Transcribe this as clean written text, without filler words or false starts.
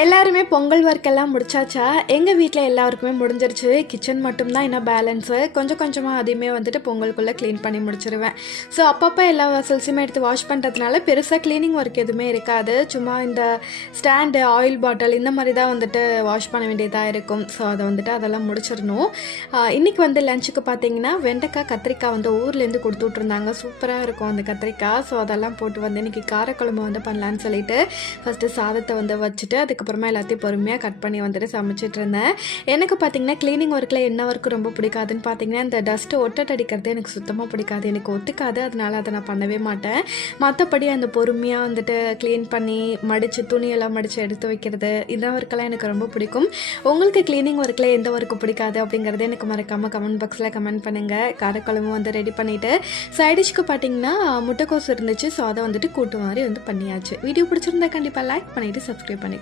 எல்லாருமே பொங்கல் ஒர்க்கெல்லாம் முடிச்சாச்சா? எங்கள் வீட்டில் எல்லாருக்குமே முடிஞ்சிருச்சு. கிச்சன் மட்டும்தான் இன்னும் பேலன்ஸு. கொஞ்சம் கொஞ்சமாக அதையுமே வந்துட்டு பொங்கலுக்குள்ளே க்ளீன் பண்ணி முடிச்சிருவேன். ஸோ அப்பப்போ எல்லா வெசல்ஸுமே எடுத்து வாஷ் பண்ணுறதுனால பெருசாக க்ளீனிங் ஒர்க் எதுவுமே இருக்காது. சும்மா இந்த ஸ்டாண்டு, ஆயில் பாட்டில் இந்த மாதிரி தான் வந்துட்டு வாஷ் பண்ண வேண்டியதாக இருக்கும். ஸோ அதை வந்துட்டு அதெல்லாம் முடிச்சிடணும். இன்றைக்கி வந்து லஞ்சுக்கு பார்த்தீங்கன்னா வெண்டைக்காய், கத்திரிக்காய் வந்து ஊர்லேருந்து கொடுத்து விட்ருந்தாங்க. சூப்பராக இருக்கும் அந்த கத்திரிக்காய். ஸோ அதெல்லாம் போட்டு வந்து இன்றைக்கி காரக்குழம்பு வந்து பண்ணலான்னு சொல்லிட்டு ஃபஸ்ட்டு சாதத்தை வந்து வச்சுட்டு அதுக்கப்புறமா எல்லாத்தையும் பொறுமையாக கட் பண்ணி வந்துட்டு சமைச்சிட்டு இருந்தேன். எனக்கு பார்த்திங்கன்னா க்ளீனிங் ஒர்க்கில் என்ன ஒர்க்கு ரொம்ப பிடிக்காதுன்னு பார்த்தீங்கன்னா இந்த டஸ்ட்டு ஒட்டட் அடிக்கிறது எனக்கு சுத்தமாக பிடிக்காது. எனக்கு ஒத்துக்காது. அதனால் அதை நான் பண்ணவே மாட்டேன். மற்றபடி அந்த பொறுமையாக வந்துட்டு க்ளீன் பண்ணி மடித்து துணியெல்லாம் மடித்து எடுத்து வைக்கிறது இந்த ஒர்க்கெல்லாம் எனக்கு ரொம்ப பிடிக்கும். உங்களுக்கு க்ளீனிங் ஒர்க்கில் எந்த ஒர்க்கு பிடிக்காது அப்படிங்கிறது எனக்கு மறக்காமல் கமெண்ட் பாக்ஸில் கமெண்ட் பண்ணுங்கள். காரக்குழம்பு வந்து ரெடி பண்ணிவிட்டு சைடிஷ்க்கு பார்த்திங்கன்னா முட்டைக்கோஸ் இருந்துச்சு. ஸோ அதை வந்துட்டு கூட்டு மாதிரி வந்து பண்ணியாச்சு. வீடியோ பிடிச்சிருந்தா கண்டிப்பாக லைக் பண்ணிவிட்டு சப்ஸ்கிரைப் பண்ணி